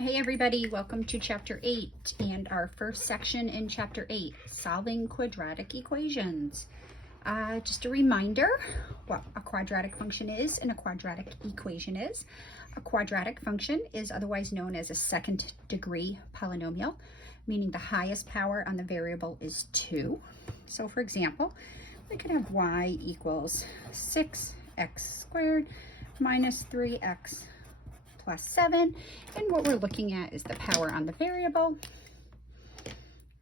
Hey everybody, welcome to Chapter 8 and our first section in Chapter 8, Solving Quadratic Equations. Just a reminder what a quadratic function is and a quadratic equation is. A quadratic function is otherwise known as a second degree polynomial, meaning the highest power on the variable is 2. So for example, we could have y equals 6x squared minus 3x plus 7, and what we're looking at is the power on the variable,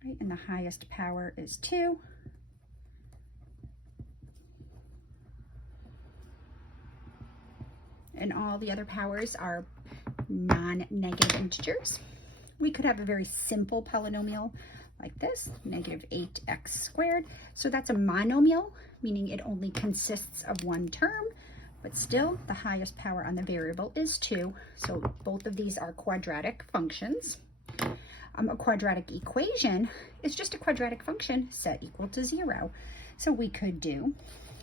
right? And the highest power is 2. And all the other powers are non-negative integers. We could have a very simple polynomial like this, negative 8x squared. So that's a monomial, meaning it only consists of one term. But still, the highest power on the variable is 2. So both of these are quadratic functions. A quadratic equation is just a quadratic function set equal to 0. So we could do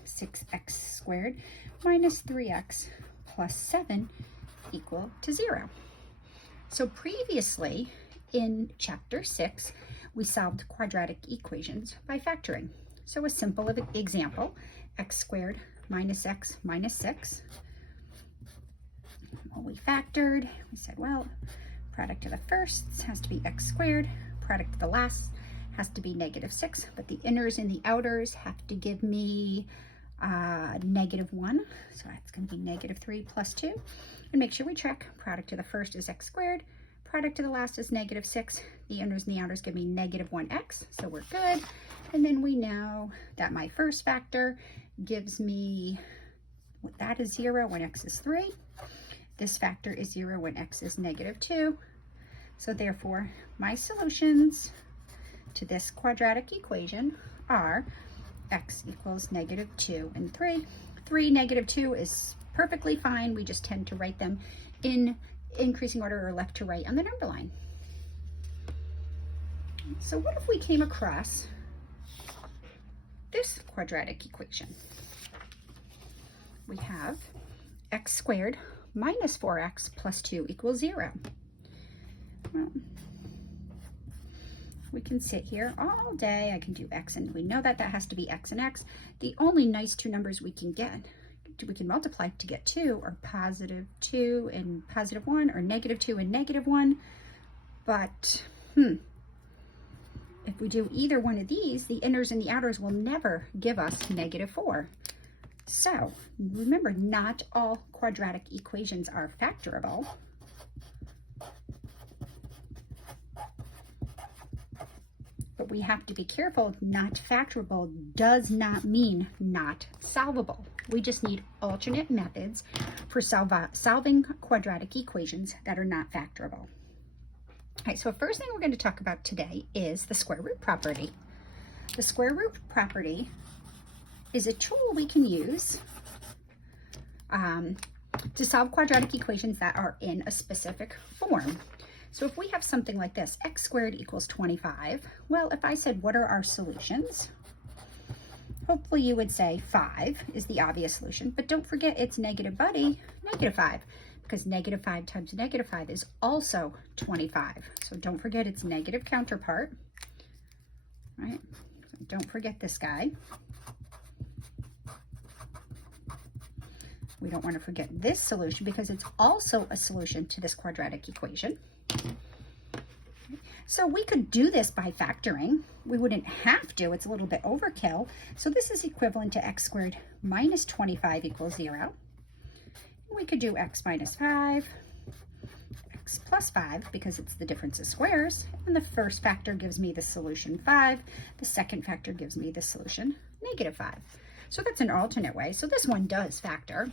6x squared minus 3x plus 7 equal to 0. So previously in Chapter 6, we solved quadratic equations by factoring. So a simple example, x squared minus x minus 6. Well, we factored. We said, well, product of the firsts has to be x squared. Product of the last has to be negative 6. But the inners and the outers have to give me negative 1. So that's going to be negative 3 plus 2. And make sure we check. Product of the first is x squared. Product of the last is negative 6. The inners and the outers give me negative 1x. So we're good. And then we know that my first factor gives me, that is 0 when x is 3. This factor is 0 when x is negative 2. So therefore, my solutions to this quadratic equation are x equals negative 2 and 3. 3, negative 2 is perfectly fine. We just tend to write them in increasing order or left to right on the number line. So what if we came across this quadratic equation? We have x squared minus 4x plus 2 equals 0. Well, we can sit here all day. I can do x, and we know that that has to be x and x. The only nice two numbers we can multiply to get 2 are positive 2 and positive 1, or negative 2 and negative 1. But if we do either one of these, the inners and the outers will never give us negative 4. So remember, not all quadratic equations are factorable. But we have to be careful. Not factorable does not mean not solvable. We just need alternate methods for solving quadratic equations that are not factorable. All right, so first thing we're going to talk about today is the square root property. The square root property is a tool we can use to solve quadratic equations that are in a specific form. So if we have something like this, x squared equals 25, well, if I said, what are our solutions? Hopefully you would say 5 is the obvious solution, but don't forget its negative buddy, negative 5, because negative 5 times negative 5 is also 25. So don't forget its negative counterpart, right? So don't forget this guy. We don't want to forget this solution because it's also a solution to this quadratic equation. So we could do this by factoring. We wouldn't have to, it's a little bit overkill. So this is equivalent to x squared minus 25 equals 0. We could do x minus 5, x plus 5, because it's the difference of squares. And the first factor gives me the solution 5. The second factor gives me the solution negative 5. So that's an alternate way. So this one does factor.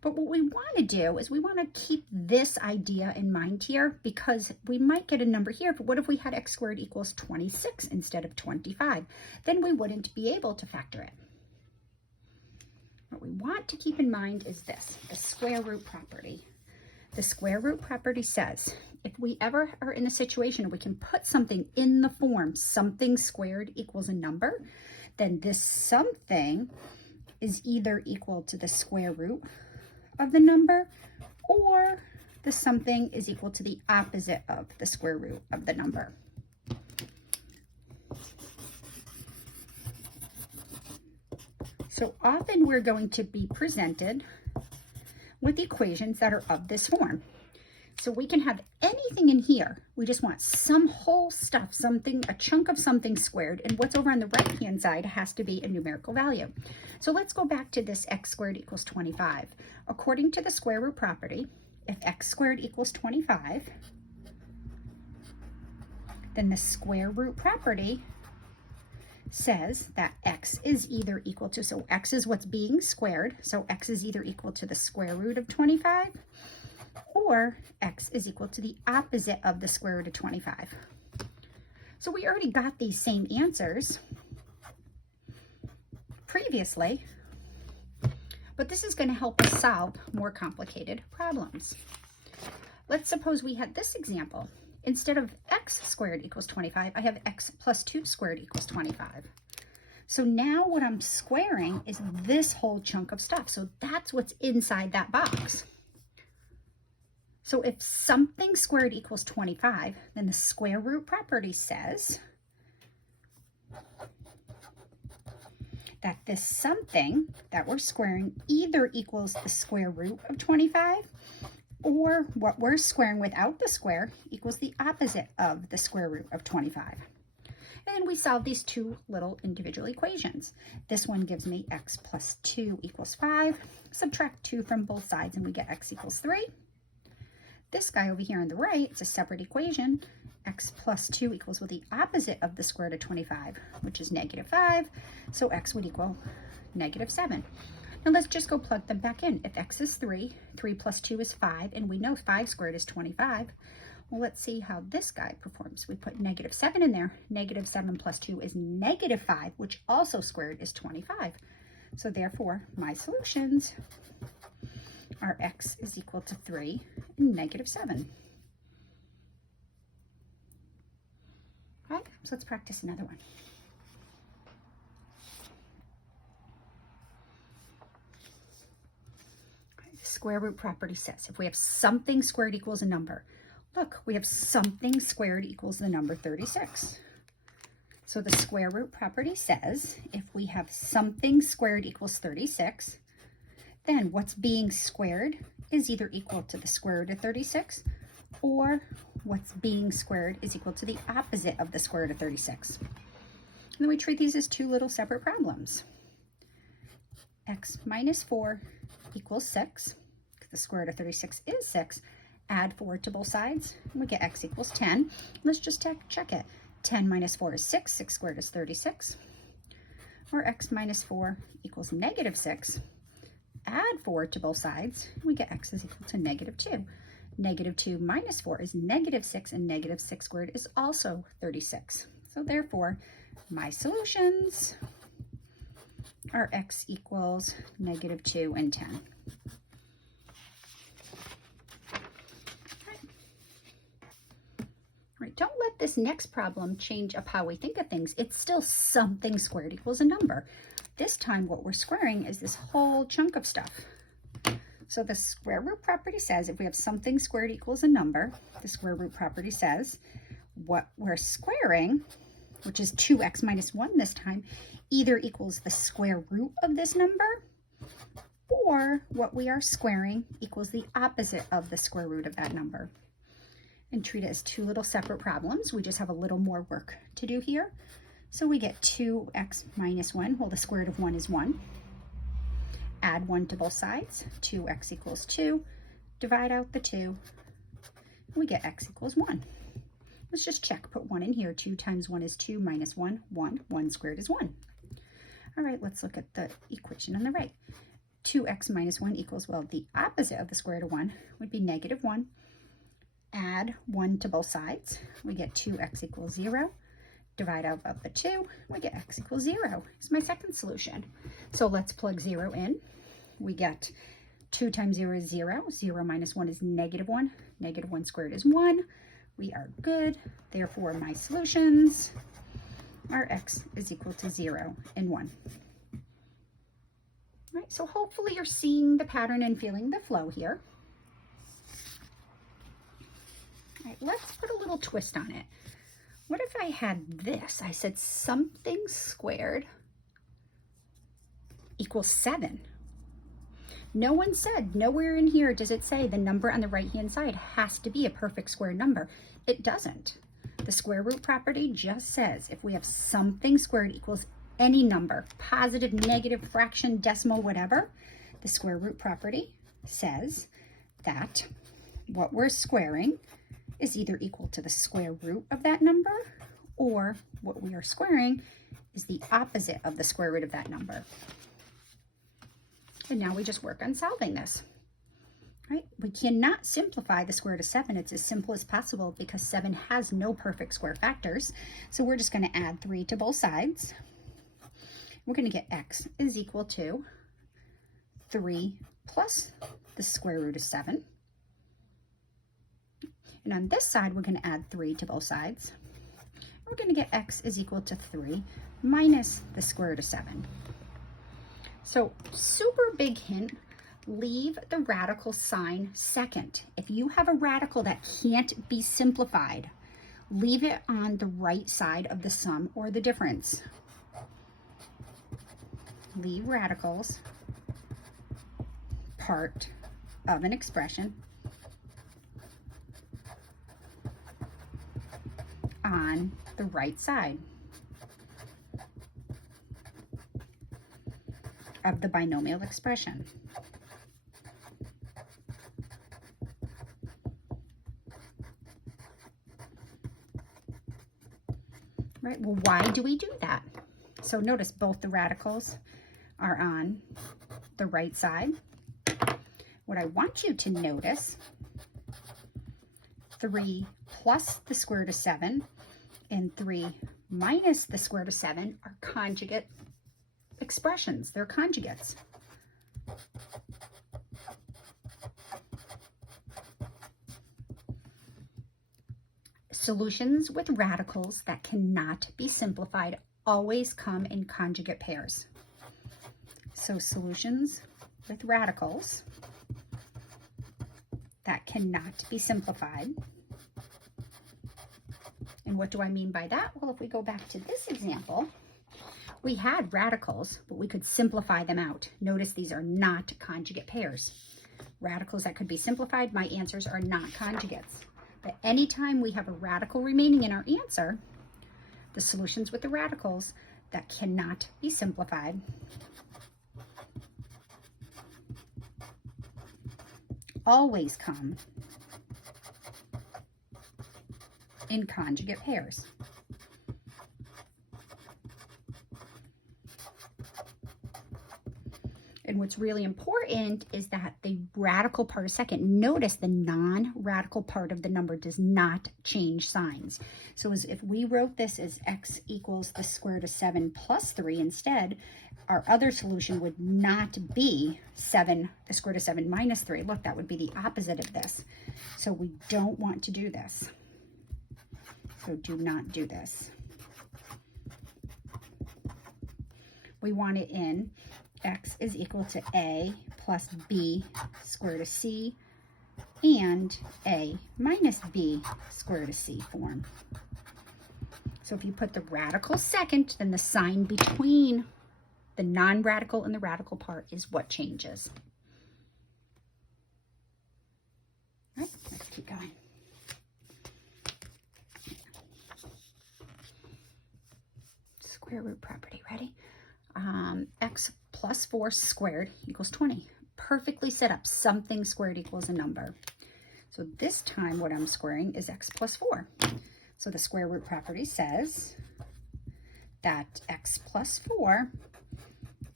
But what we want to do is we want to keep this idea in mind here, because we might get a number here, but what if we had x squared equals 26 instead of 25? Then we wouldn't be able to factor it. What we want to keep in mind is this, the square root property. The square root property says, if we ever are in a situation where we can put something in the form something squared equals a number, then this something is either equal to the square root of the number or the something is equal to the opposite of the square root of the number. So often we're going to be presented with equations that are of this form. So we can have anything in here. We just want some whole stuff, something, a chunk of something squared, and what's over on the right-hand side has to be a numerical value. So let's go back to this x squared equals 25. According to the square root property, if x squared equals 25, then the square root property says that x is either equal to, so x is what's being squared, so x is either equal to the square root of 25, or x is equal to the opposite of the square root of 25. So we already got these same answers previously, but this is going to help us solve more complicated problems. Let's suppose we had this example. Instead of x squared equals 25, I have x plus 2 squared equals 25. So now what I'm squaring is this whole chunk of stuff. So that's what's inside that box. So if something squared equals 25, then the square root property says that this something that we're squaring either equals the square root of 25, or what we're squaring without the square equals the opposite of the square root of 25. And then we solve these two little individual equations. This one gives me x plus 2 equals 5. Subtract 2 from both sides and we get x equals 3. This guy over here on the right, it's a separate equation. X plus 2 equals well, the opposite of the square root of 25, which is negative 5. So x would equal negative 7. Now let's just go plug them back in. If x is 3, 3 plus 2 is 5, and we know 5 squared is 25. Well, let's see how this guy performs. We put negative 7 in there. Negative 7 plus 2 is negative 5, which also squared is 25. So therefore, my solutions are x is equal to 3 and negative 7. All right, so let's practice another one. The square root property says if we have something squared equals a number, look, we have something squared equals the number 36. So the square root property says if we have something squared equals 36, then what's being squared is either equal to the square root of 36, or what's being squared is equal to the opposite of the square root of 36. And then we treat these as two little separate problems. X minus 4 equals 6. The square root of 36 is 6. Add 4 to both sides, and we get x equals 10. Let's just check it. 10 minus 4 is 6. 6 squared is 36. Or x minus 4 equals negative 6. Add 4 to both sides, we get x is equal to negative 2. Negative 2 minus 4 is negative 6, and negative 6 squared is also 36. So therefore, my solutions are x equals negative 2 and 10. Right, don't let this next problem change up how we think of things. It's still something squared equals a number. This time what we're squaring is this whole chunk of stuff. So the square root property says if we have something squared equals a number, the square root property says what we're squaring, which is 2x minus 1 this time, either equals the square root of this number, or what we are squaring equals the opposite of the square root of that number. And treat it as two little separate problems. We just have a little more work to do here. So we get 2x minus 1. Well, the square root of 1 is 1. Add 1 to both sides. 2x equals 2. Divide out the 2. We get x equals 1. Let's just check. Put 1 in here. 2 times 1 is 2 minus 1, 1. 1 squared is 1. All right, let's look at the equation on the right. 2x minus 1 equals, well, the opposite of the square root of 1 would be negative 1. Add 1 to both sides. We get 2x equals 0. Divide out the 2, we get x equals 0. It's my second solution. So let's plug 0 in. We get 2 times 0 is 0. 0 minus 1 is negative 1. Negative 1 squared is 1. We are good. Therefore, my solutions are x is equal to 0 and 1. All right, so hopefully you're seeing the pattern and feeling the flow here. All right, let's put a little twist on it. What if I had this? I said something squared equals 7. No one said, nowhere in here does it say the number on the right-hand side has to be a perfect square number. It doesn't. The square root property just says if we have something squared equals any number, positive, negative, fraction, decimal, whatever, the square root property says that what we're squaring is either equal to the square root of that number, or what we are squaring is the opposite of the square root of that number. And now we just work on solving this, right? We cannot simplify the square root of 7. It's as simple as possible because 7 has no perfect square factors. So we're just going to add 3 to both sides. We're going to get x is equal to 3 plus the square root of 7. And on this side, we're going to add 3 to both sides. We're going to get x is equal to 3 minus the square root of 7. So super big hint, leave the radical sign second. If you have a radical that can't be simplified, leave it on the right side of the sum or the difference. Leave radicals part of an expression on the right side of the binomial expression. Right, well, why do we do that? So notice both the radicals are on the right side. What I want you to notice, 3 plus the square root of 7 and 3 minus the square root of 7 are conjugate expressions. They're conjugates. Solutions with radicals that cannot be simplified always come in conjugate pairs. So solutions with radicals that cannot be simplified. And what do I mean by that? Well, if we go back to this example, we had radicals, but we could simplify them out. Notice these are not conjugate pairs. Radicals that could be simplified, my answers are not conjugates. But anytime we have a radical remaining in our answer, the solutions with the radicals that cannot be simplified always come in conjugate pairs. And what's really important is that the radical part of second, notice the non-radical part of the number does not change signs. So as if we wrote this as x equals the square root of 7 plus 3 instead, our other solution would not be 7, the square root of 7 minus 3. Look, that would be the opposite of this. So we don't want to do this. So do not do this. We want it in x is equal to a plus b square root of c and a minus b square root of c form. So if you put the radical second, then the sign between the non-radical and the radical part is what changes. All right, let's keep going. Square root property, ready? X plus 4 squared equals 20. Perfectly set up. Something squared equals a number. So this time what I'm squaring is x plus 4. So the square root property says that x plus 4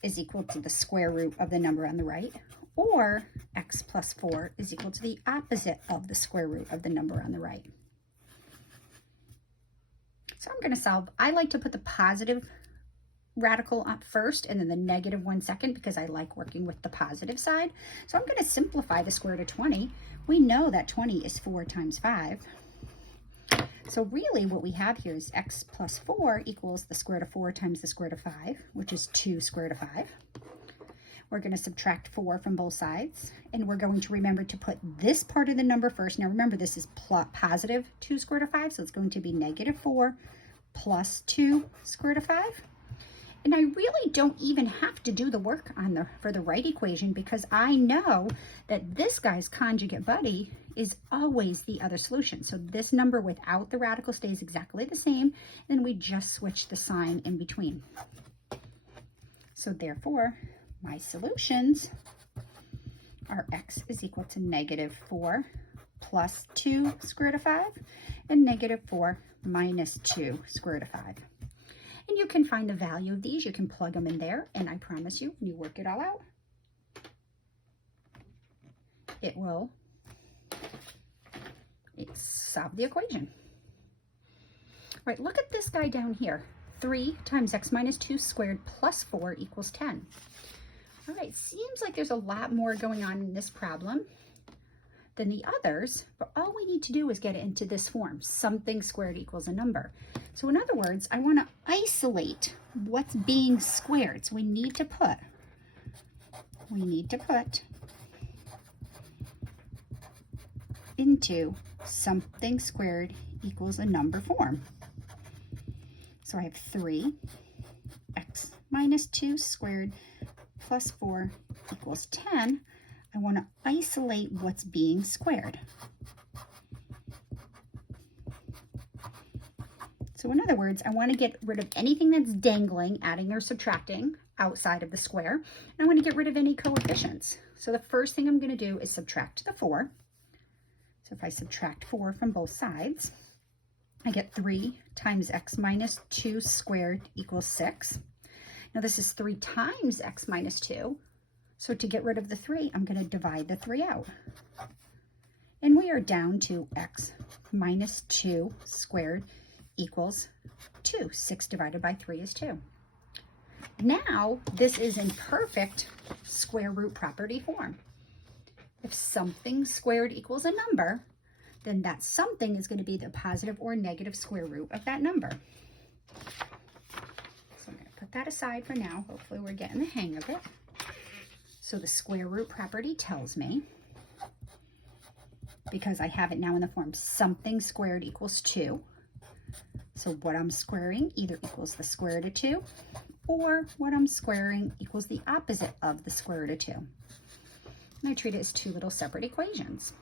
is equal to the square root of the number on the right, or x plus 4 is equal to the opposite of the square root of the number on the right. So I'm going to solve. I like to put the positive radical up first and then the negative one second because I like working with the positive side. So I'm going to simplify the square root of 20. We know that 20 is 4 times 5. So really what we have here is x plus 4 equals the square root of 4 times the square root of 5, which is 2 square root of 5. We're going to subtract 4 from both sides, and we're going to remember to put this part of the number first. Now remember, this is positive 2 square root of 5, so it's going to be negative 4 plus 2 square root of 5. And I really don't even have to do the work on for the right equation, because I know that this guy's conjugate buddy is always the other solution. So this number without the radical stays exactly the same, and we just switch the sign in between. So therefore, my solutions are x is equal to negative 4 plus 2 square root of 5 and negative 4 minus 2 square root of 5. And you can find the value of these. You can plug them in there, and I promise you, when you work it all out, it will solve the equation. All right, look at this guy down here. 3 times x minus 2 squared plus 4 equals 10. All right, seems like there's a lot more going on in this problem than the others, but all we need to do is get it into this form. Something squared equals a number. So in other words, I want to isolate what's being squared. So we need to put into something squared equals a number form. So I have 3x minus 2 squared plus 4 equals 10. I want to isolate what's being squared. So in other words, I want to get rid of anything that's dangling, adding or subtracting outside of the square. And I want to get rid of any coefficients. So the first thing I'm going to do is subtract the 4. So if I subtract 4 from both sides, I get 3 times x minus 2 squared equals 6. Now this is 3 times x minus 2. So to get rid of the 3, I'm going to divide the 3 out. And we are down to x minus 2 squared equals 2. 6 divided by 3 is 2. Now, this is in perfect square root property form. If something squared equals a number, then that something is going to be the positive or negative square root of that number. So I'm going to put that aside for now. Hopefully we're getting the hang of it. So the square root property tells me, because I have it now in the form something squared equals 2. So what I'm squaring either equals the square root of 2, or what I'm squaring equals the opposite of the square root of 2. And I treat it as 2 little separate equations.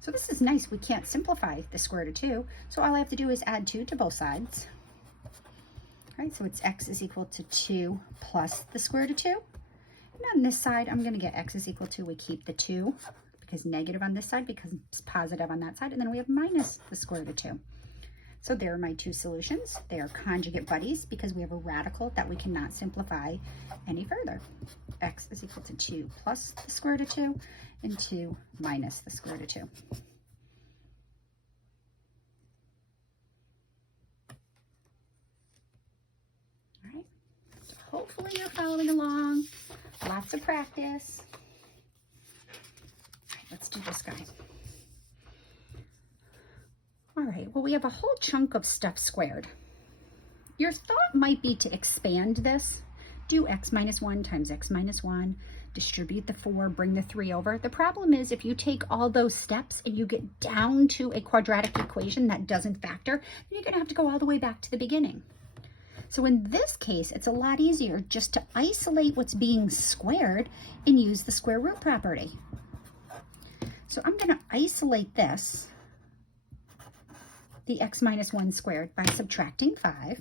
So this is nice. We can't simplify the square root of 2. So all I have to do is add 2 to both sides. All right, so it's x is equal to 2 plus the square root of 2. And on this side, I'm going to get x is equal to, we keep the 2 because negative on this side because it's positive on that side. And then we have minus the square root of 2. So there are my 2 solutions. They are conjugate buddies because we have a radical that we cannot simplify any further. X is equal to 2 plus the square root of 2 and 2 minus the square root of 2. All right, so hopefully you're following along. Lots of practice. All right, let's do this guy. All right, well, we have a whole chunk of stuff squared. Your thought might be to expand this. Do x minus 1 times x minus 1, distribute the 4, bring the 3 over. The problem is if you take all those steps and you get down to a quadratic equation that doesn't factor, then you're going to have to go all the way back to the beginning. So in this case, it's a lot easier just to isolate what's being squared and use the square root property. So I'm going to isolate this, the x minus 1 squared, by subtracting 5.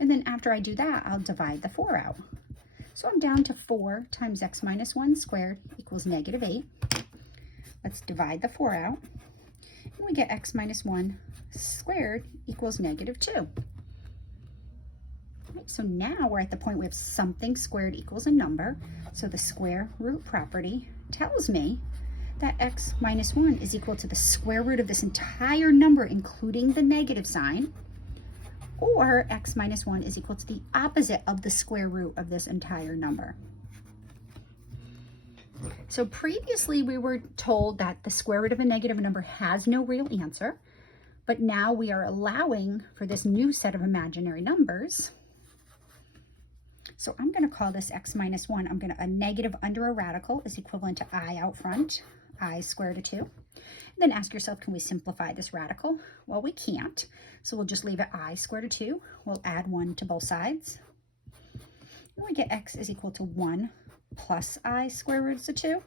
And then after I do that, I'll divide the 4 out. So I'm down to 4 times x minus 1 squared equals negative 8. Let's divide the 4 out. And we get x minus 1 squared equals negative 2. Right, so now we're at the point we have something squared equals a number. So the square root property tells me that x minus 1 is equal to the square root of this entire number, including the negative sign, or x minus 1 is equal to the opposite of the square root of this entire number. So previously we were told that the square root of a negative number has no real answer, but now we are allowing for this new set of imaginary numbers So I'm going to call this x minus 1. A negative under a radical is equivalent to I out front, I squared of 2. And then ask yourself, can we simplify this radical? Well, we can't. So we'll just leave it I squared of 2. We'll add 1 to both sides. And we get x is equal to 1 plus I square roots of 2.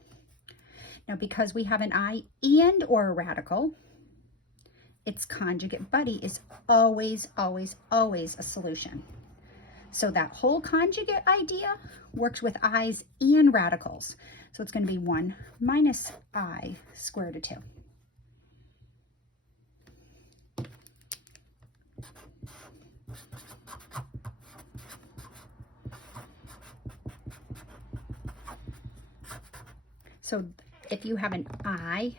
Now, because we have an I and or a radical, its conjugate buddy is always, always, always a solution. So that whole conjugate idea works with i's and radicals. So it's going to be 1 minus I squared of 2. So if you have an I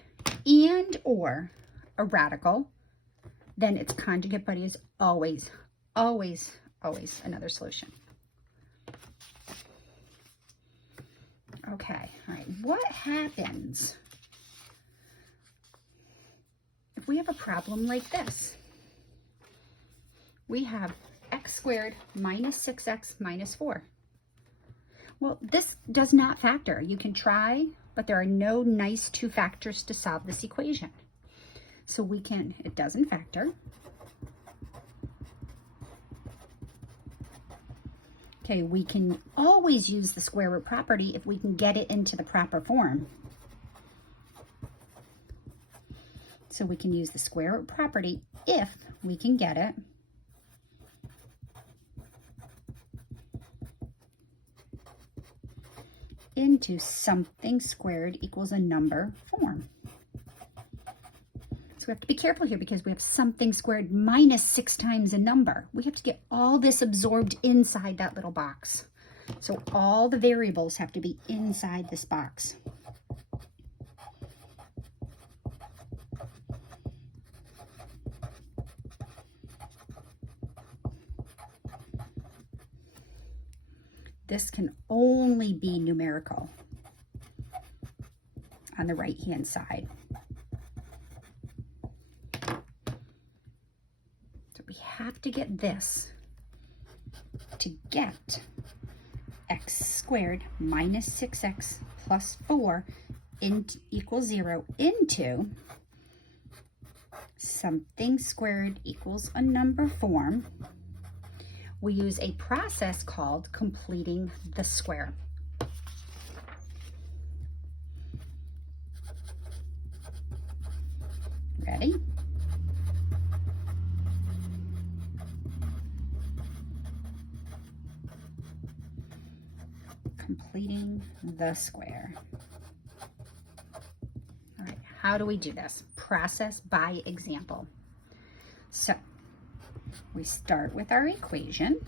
and or a radical, then its conjugate buddy is always, always, always another solution. Okay, all right, what happens if we have a problem like this? We have x squared minus 6x minus 4. Well, this does not factor. You can try, but there are no nice two factors to solve this equation. So it doesn't factor. Okay, we can always use the square root property if we can get it into the proper form. So we can use the square root property if we can get it into something squared equals a number form. So we have to be careful here because we have something squared minus 6 times a number. We have to get all this absorbed inside that little box. So all the variables have to be inside this box. This can only be numerical on the right-hand side. So we have to get this to get x squared minus 6x plus 4 equals 0 into something squared equals a number form. We use a process called completing the square. Ready? Completing the square. All right, how do we do this? Process by example. So we start with our equation.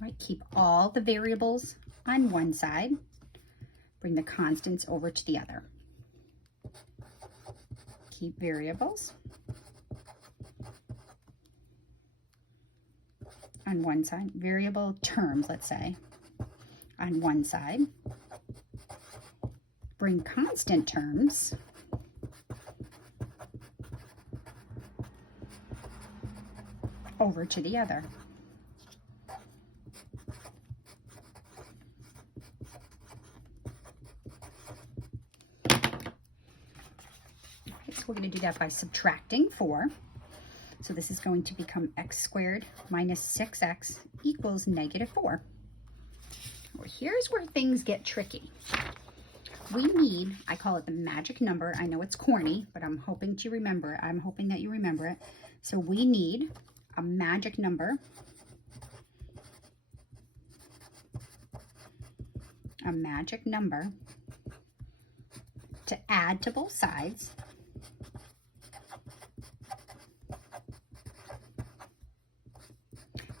Right, keep all the variables on one side. Bring the constants over to the other. Keep variables on one side. Variable terms, let's say, on one side. Bring constant terms over to the other. Okay, so we're going to do that by subtracting 4. So this is going to become x squared minus 6x equals negative 4. Well, here's where things get tricky. We need, I call it the magic number. I know it's corny, but I'm hoping to remember it. I'm hoping that you remember it. So we need a magic number, to add to both sides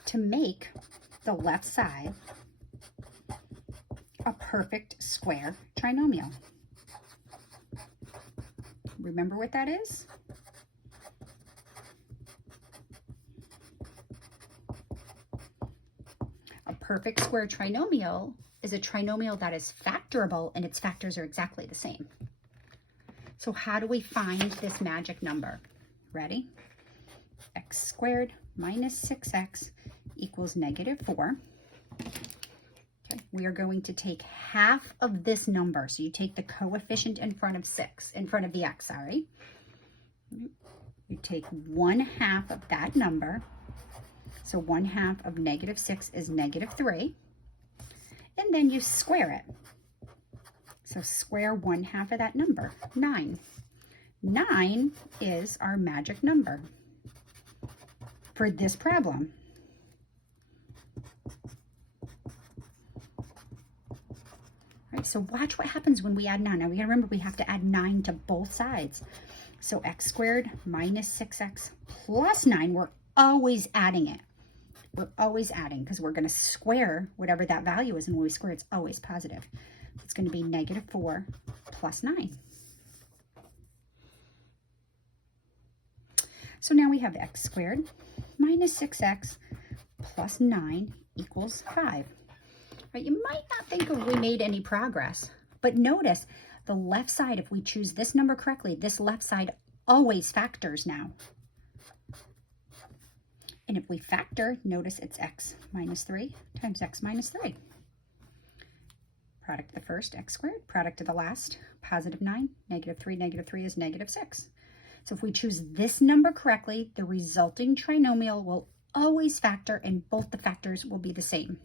to make the left side a perfect square trinomial. Remember what that is? A perfect square trinomial is a trinomial that is factorable and its factors are exactly the same. So how do we find this magic number? Ready? X squared minus 6x equals negative 4. Okay, we are going to take half of this number. So you take the coefficient in front of the x, sorry. You take 1/2 of that number. So 1/2 of negative 6 is negative 3. And then you square it. So square 1/2 of that number, 9. 9 is our magic number for this problem. All right, so watch what happens when we add 9. Now we gotta remember we have to add 9 to both sides. So x squared minus 6x plus 9, we're always adding it. We're always adding because we're gonna square whatever that value is, and when we square, it's always positive. It's gonna be negative 4 plus 9. So now we have x squared minus 6x plus 9 equals 5. Right, you might not think we made any progress, but notice the left side, if we choose this number correctly, this left side always factors now. And if we factor, notice it's x minus 3 times x minus 3. Product of the first, x squared. Product of the last, positive 9. Negative 3 is negative 6. So if we choose this number correctly, the resulting trinomial will always factor, and both the factors will be the same.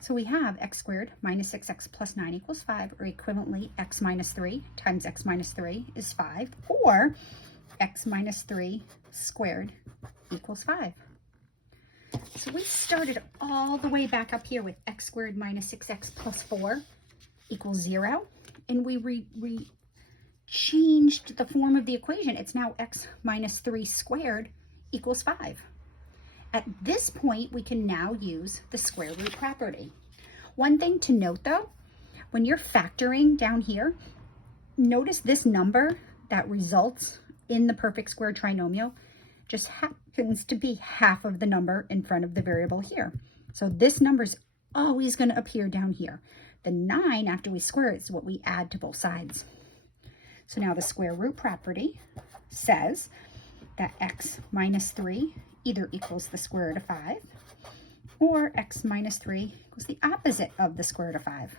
So we have x squared minus 6x plus 9 equals 5, or equivalently x minus 3 times x minus 3 is 5, or x minus 3 squared equals 5. So we started all the way back up here with x squared minus 6x plus 4 equals 0, and we changed the form of the equation. It's now x minus 3 squared equals 5. At this point, we can now use the square root property. One thing to note though, when you're factoring down here, notice this number that results in the perfect square trinomial just happens to be half of the number in front of the variable here. So this number is always going to appear down here. The 9, after we square it, is what we add to both sides. So now the square root property says that x minus 3 either equals the square root of 5, or x minus 3 equals the opposite of the square root of 5.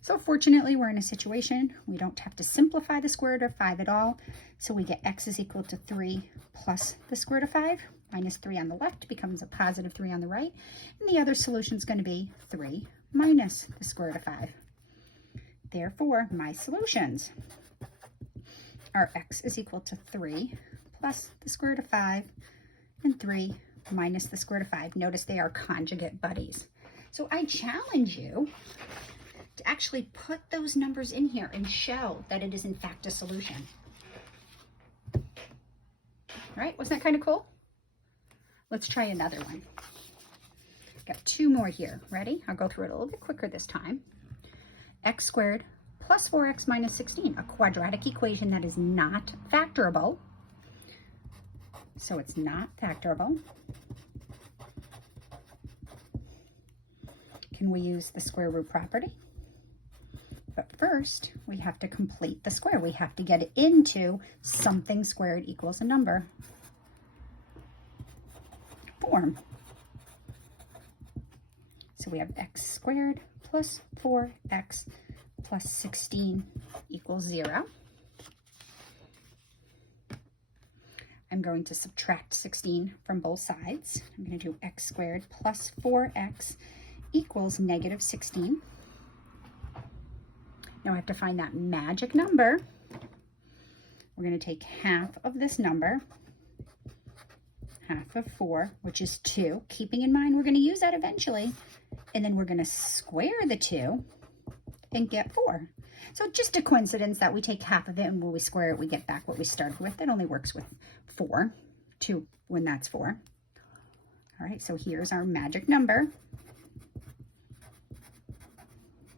So fortunately, we're in a situation we don't have to simplify the square root of 5 at all. So we get x is equal to 3 plus the square root of 5. Minus 3 on the left becomes a positive 3 on the right. And the other solution is going to be 3 minus the square root of 5. Therefore, my solutions are x is equal to 3 plus the square root of 5 and 3 minus the square root of 5. Notice they are conjugate buddies. So I challenge you to actually put those numbers in here and show that it is in fact a solution. All right, wasn't that kind of cool? Let's try another one. Got 2 more here. Ready? I'll go through it a little bit quicker this time. X squared plus 4x minus 16, a quadratic equation that is not factorable. So it's not factorable. Can we use the square root property? But first, we have to complete the square. We have to get it into something squared equals a number form. So we have x squared plus 4x plus 16 equals 0. I'm going to subtract 16 from both sides. I'm going to do x squared plus 4x equals negative 16. Now I have to find that magic number. We're going to take half of this number, half of 4, which is 2. Keeping in mind we're going to use that eventually. And then we're going to square the 2 and get 4. So just a coincidence that we take half of it, and when we square it, we get back what we started with. It only works with 4, 2 when that's 4. All right, so here's our magic number.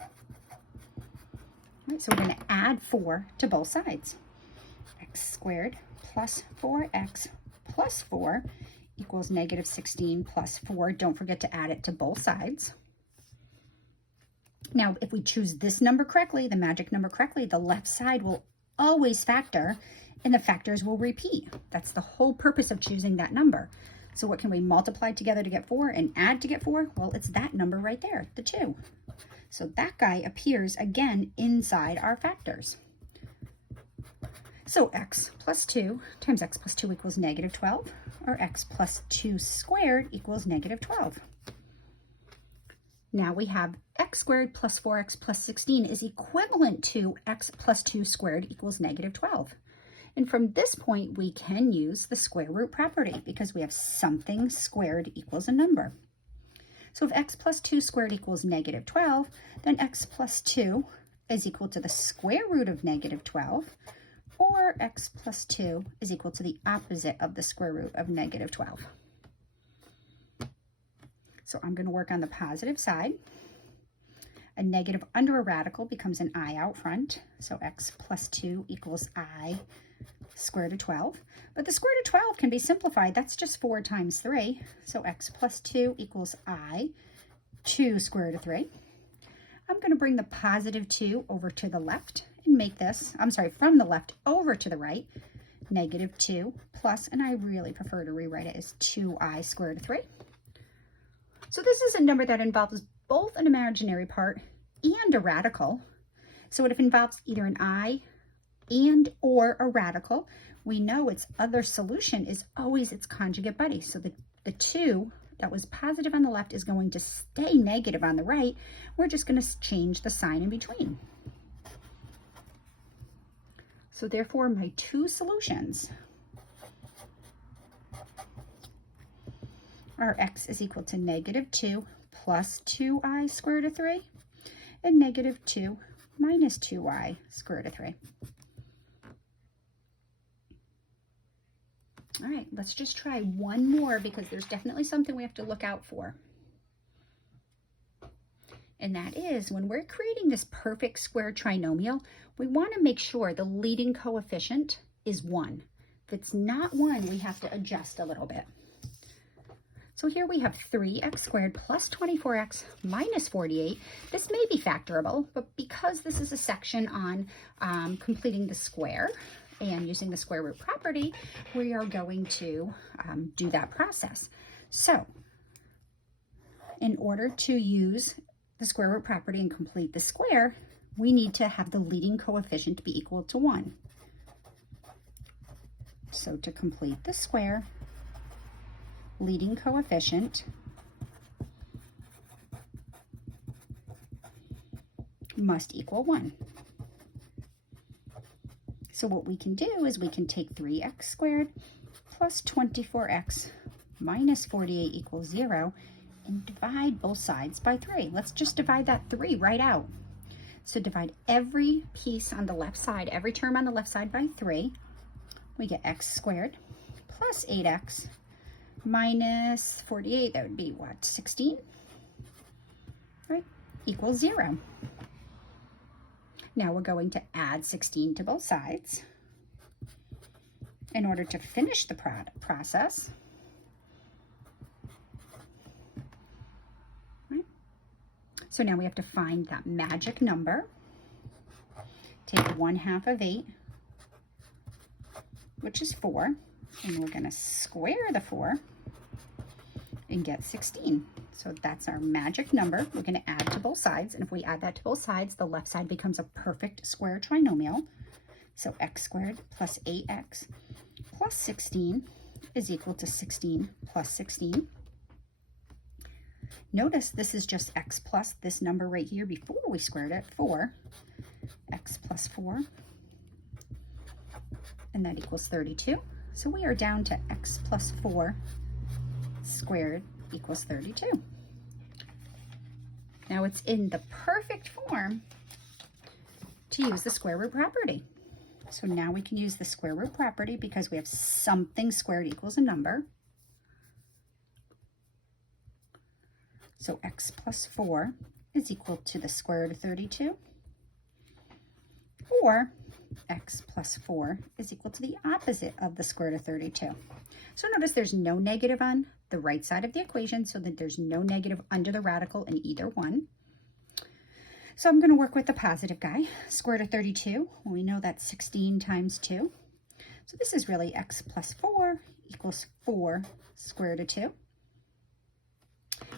All right, so we're going to add 4 to both sides. X squared plus 4x plus 4 equals negative 16 plus 4. Don't forget to add it to both sides. Now, if we choose this number correctly, the magic number correctly, the left side will always factor, and the factors will repeat. That's the whole purpose of choosing that number. So what can we multiply together to get 4 and add to get 4? Well, it's that number right there, the 2. So that guy appears again inside our factors. So x plus 2 times x plus 2 equals negative 12, or x plus 2 squared equals negative 12. Now we have x squared plus 4x plus 16 is equivalent to x plus 2 squared equals negative 12. And from this point, we can use the square root property because we have something squared equals a number. So if x plus 2 squared equals negative 12, then x plus 2 is equal to the square root of negative 12, or x plus 2 is equal to the opposite of the square root of negative 12. So I'm going to work on the positive side. A negative under a radical becomes an I out front. So x plus 2 equals I square root of 12. But the square root of 12 can be simplified. That's just 4 times 3. So x plus 2 equals I 2 square root of 3. I'm going to bring the positive 2 over to the left and make this, from the left over to the right, negative 2 plus, and I really prefer to rewrite it as 2I square root of 3. So this is a number that involves both an imaginary part and a radical. So if it involves either an I and or a radical, we know its other solution is always its conjugate buddy. So the 2 that was positive on the left is going to stay negative on the right. We're just going to change the sign in between. So therefore, my two solutions are x is equal to negative 2 plus 2I square root of 3 and negative 2 minus 2I square root of 3. All right, let's just try one more because there's definitely something we have to look out for. And that is when we're creating this perfect square trinomial, we want to make sure the leading coefficient is 1. If it's not 1, we have to adjust a little bit. So here we have 3x squared plus 24x minus 48. This may be factorable, but because this is a section on completing the square and using the square root property, we are going to do that process. So in order to use the square root property and complete the square, we need to have the leading coefficient be equal to 1. So to complete the square, leading coefficient must equal 1. So what we can do is we can take 3x squared plus 24x minus 48 equals 0 and divide both sides by 3. Let's just divide that 3 right out. So divide every piece on the left side, every term on the left side by 3. We get x squared plus 8x minus 48, that would be what, 16? Right, equals 0. Now we're going to add 16 to both sides in order to finish the process. Right. So now we have to find that magic number. Take 1/2 of 8, which is 4, and we're going to square the 4 and get 16. So that's our magic number. We're going to add to both sides, and if we add that to both sides, the left side becomes a perfect square trinomial. So x squared plus 8x plus 16 is equal to 16 plus 16. Notice this is just x plus this number right here before we squared it, 4, x plus 4, and that equals 32. So we are down to x plus 4 squared equals 32. Now it's in the perfect form to use the square root property. So now we can use the square root property because we have something squared equals a number. So x plus 4 is equal to the square root of 32, or x plus 4 is equal to the opposite of the square root of 32. So notice there's no negative on the right side of the equation, so that there's no negative under the radical in either one. So I'm going to work with the positive guy. Square root of 32, we know that's 16 times 2. So this is really x plus 4 equals 4 square root of 2.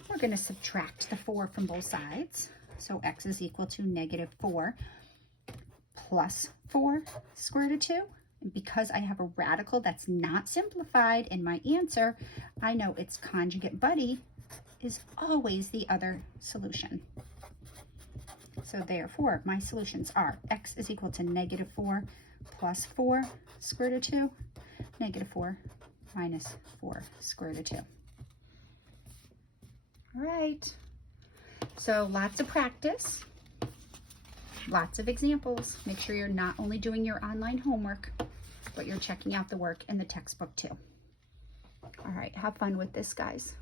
We're going to subtract the 4 from both sides. So x is equal to negative 4 plus 4 square root of 2. And because I have a radical that's not simplified in my answer, I know its conjugate buddy is always the other solution. So therefore, my solutions are x is equal to negative 4 plus 4 square root of 2, negative 4 minus 4 square root of 2. All right, so lots of practice, lots of examples. Make sure you're not only doing your online homework, but you're checking out the work in the textbook too. All right, have fun with this, guys.